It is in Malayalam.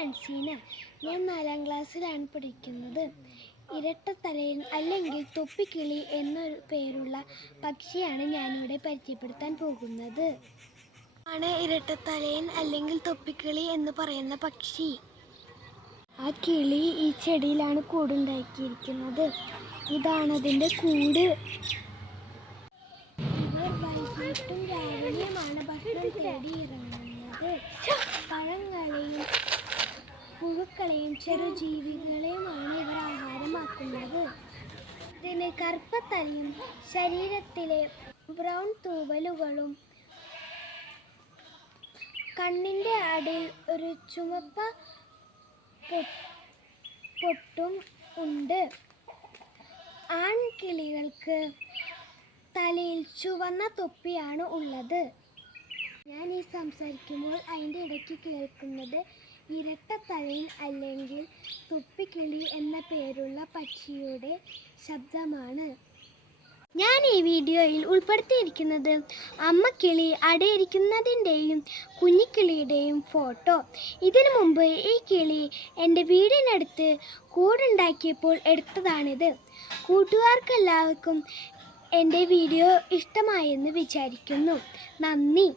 അൻസീന. ഞാൻ 4ാം ക്ലാസ്സിലാണ് പഠിക്കുന്നത്. ഇരട്ടത്തലയൻ അല്ലെങ്കിൽ തൊപ്പിക്കിളി എന്നൊരു പേരുള്ള പക്ഷിയാണ് ഞാനിവിടെ പരിചയപ്പെടുത്താൻ പോകുന്നത്. ആണ് ഇരട്ടത്തലയൻ അല്ലെങ്കിൽ തൊപ്പിക്കിളി എന്ന് പറയുന്ന പക്ഷി. ആ കിളി ഈ ചെടിയിലാണ് കൂടുണ്ടാക്കിയിരിക്കുന്നത്. ഇതാണ് അതിൻ്റെ കൂട്. ഇവർ വൈകിട്ടും രാവിലെയുമാണ് ഭക്ഷണം തേടി ഇറങ്ങുന്നത്. പഴങ്ങളെയും പുഴുക്കളെയും ചെറുജീവികളെയുമാണ് ഇവർ ആഹാരമാക്കുന്നത്. ഇതിന് കറുത്ത തലയും ശരീരത്തിലെ ബ്രൗൺ തൂവലുകളും കണ്ണിൻ്റെ അടിയിൽ ഒരു ചുവപ്പ പൊട്ടും ഉണ്ട്. ആൺകിളികൾക്ക് തലയിൽ ചുവന്ന തൊപ്പിയാണ് ഉള്ളത്. ഞാൻ ഈ സംസാരിക്കുമ്പോൾ അതിൻ്റെ ഇടയ്ക്ക് കേൾക്കുന്നത് ഇരട്ടത്തലയൻ അല്ലെങ്കിൽ തൊപ്പിക്കിളി എന്ന പേരുള്ള പക്ഷിയുടെ ശബ്ദമാണ്. ഞാൻ ഈ വീഡിയോയിൽ ഉൾപ്പെടുത്തിയിരിക്കുന്നത് അമ്മക്കിളി അടയിരിക്കുന്നതിൻ്റെയും കുഞ്ഞിക്കിളിയുടെയും ഫോട്ടോ. ഇതിനു മുമ്പ് ഈ കിളി എൻ്റെ വീടിനടുത്ത് കൂടുണ്ടാക്കിയപ്പോൾ എടുത്തതാണിത്. കൂട്ടുകാർക്കെല്ലാവർക്കും എൻ്റെ വീഡിയോ ഇഷ്ടമായെന്ന് വിചാരിക്കുന്നു. നന്ദി.